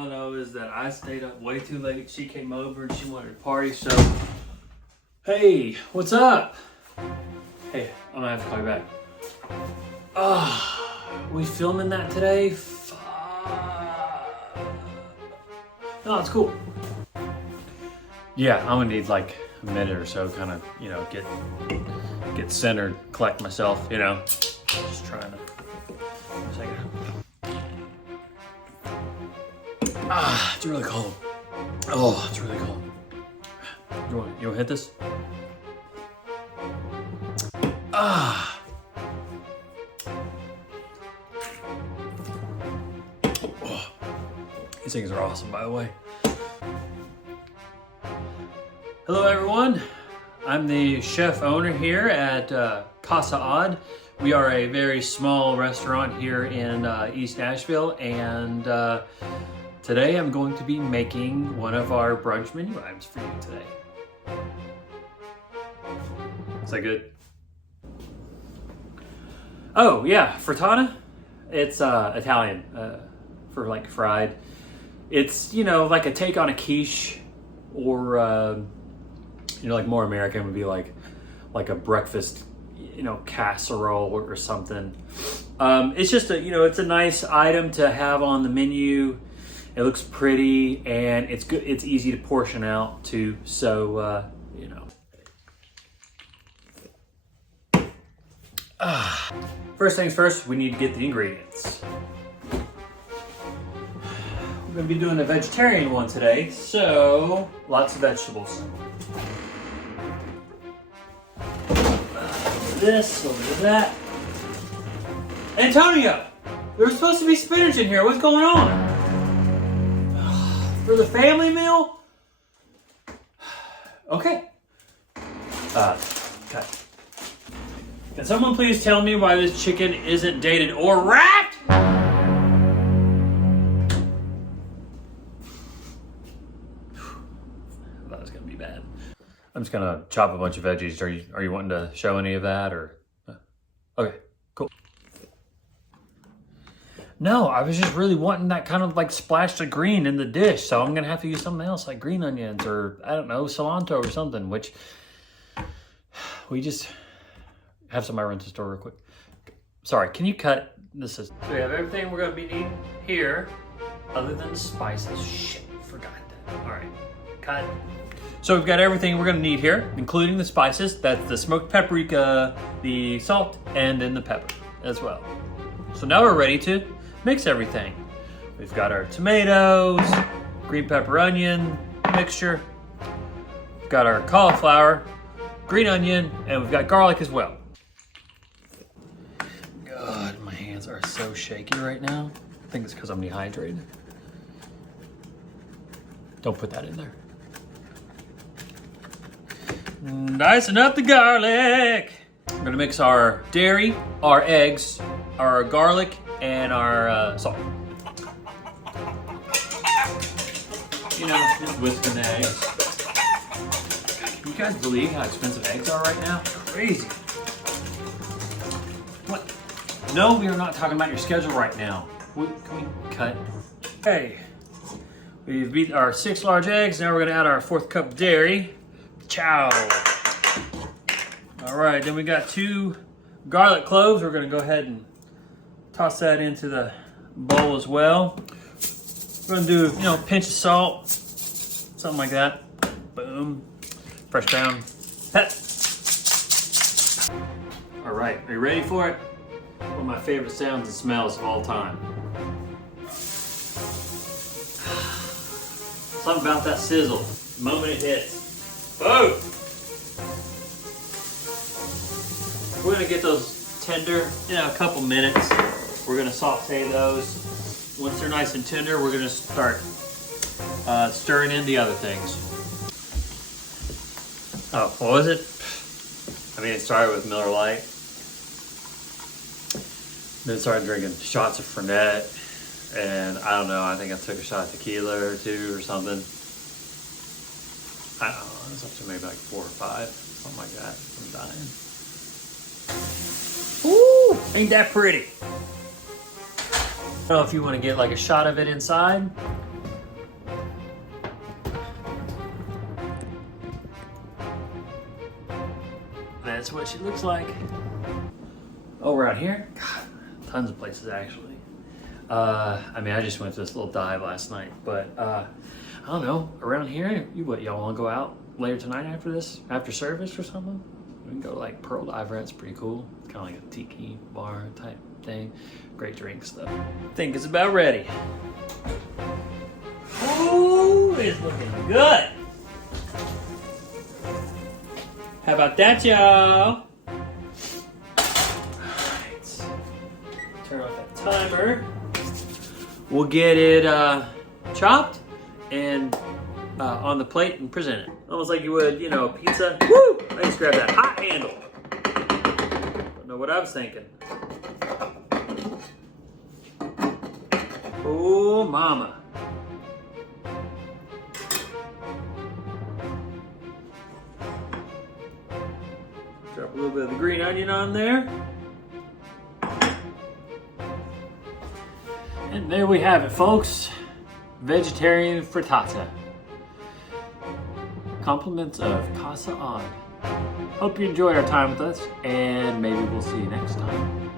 All I know is that I stayed up way too late. She came over and she wanted to party, so... Hey, what's up? Hey, I'm gonna have to call you back. We filming that today? No, it's cool. Yeah, I'm gonna need like a minute or so, kind of, you know, get centered, collect myself, you know. Just trying to. A second. It's really cold. Oh, it's really cold. You want to hit this? Oh. These things are awesome, by the way. Hello, everyone. I'm the chef owner here at Casa Aud. We are a very small restaurant here in East Nashville, and today I'm going to be making one of our brunch menu items for you today. Is that good? Oh yeah, frittata. It's Italian for like fried. It's, you know, like a take on a quiche, or you know, like more American would be like a breakfast, you know, casserole or something. It's just a, you know, it's a nice item to have on the menu. It looks pretty and it's good. It's easy to portion out too. So, you know. First things first, we need to get the ingredients. We're gonna be doing a vegetarian one today, so lots of vegetables. This, over to that. Antonio, there's supposed to be spinach in here. What's going on? For the family meal? Okay. Cut. Can someone please tell me why this chicken isn't dated or wrapped? That was gonna be bad. I'm just gonna chop a bunch of veggies. Are you wanting to show any of that, or? Okay, cool. No, I was just really wanting that kind of like splash of green in the dish, so I'm gonna have to use something else like green onions or, I don't know, cilantro or something, which we just have somebody run to the store real quick. Sorry, can you cut this? So we have everything we're gonna be needing here, other than the spices. Shit, forgot that. All right, cut. So we've got everything we're gonna need here, including the spices. That's the smoked paprika, the salt, and then the pepper as well. So now we're ready to mix everything. We've got our tomatoes, green pepper onion mixture. We've got our cauliflower, green onion, and we've got garlic as well. God, my hands are so shaky right now. I think it's because I'm dehydrated. Don't put that in there. Dicing up the garlic. We're gonna mix our dairy, our eggs, our garlic, and our salt. You know, just whisking the eggs. Can you guys believe how expensive eggs are right now? Crazy. What? No, we are not talking about your schedule right now. Can we cut? Okay. We've beat our 6 large eggs. Now we're gonna add our 4th cup of dairy. Chow. All right, then we got 2 garlic cloves. We're gonna go ahead and toss that into the bowl as well. We're gonna do, you know, a pinch of salt, something like that. Boom. Fresh ground pep. All right, are you ready for it? One of my favorite sounds and smells of all time. Something about that sizzle, the moment it hits. Boom! We're gonna get those tender in a couple minutes. We're gonna saute those. Once they're nice and tender, we're gonna start stirring in the other things. Oh, what was it? I mean, it started with Miller Lite. Then started drinking shots of Fernet. And I don't know, I think I took a shot of tequila or 2 or something. I don't know, it's up to maybe like 4 or 5, something like that. I'm dying. Ooh, ain't that pretty? I don't know if you want to get like a shot of it inside. that's what she looks like. Oh, around here? God, tons of places actually. I mean, I just went to this little dive last night, but I don't know, around here, y'all wanna go out later tonight after this, after service or something? We can go to like Pearl Diver, it's pretty cool. It's kind of like a tiki bar type thing. Great drinks though. I think it's about ready. Ooh, it's looking good. How about that, y'all? Alright. Turn off that timer. We'll get it chopped and on the plate and present it. Almost like you would, you know, pizza. Woo! I just grabbed that hot handle. Don't know what I was thinking. Oh, mama. Drop a little bit of the green onion on there. And there we have it, folks. Vegetarian frittata. Compliments of Casa Aud. Hope you enjoyed our time with us, and maybe we'll see you next time.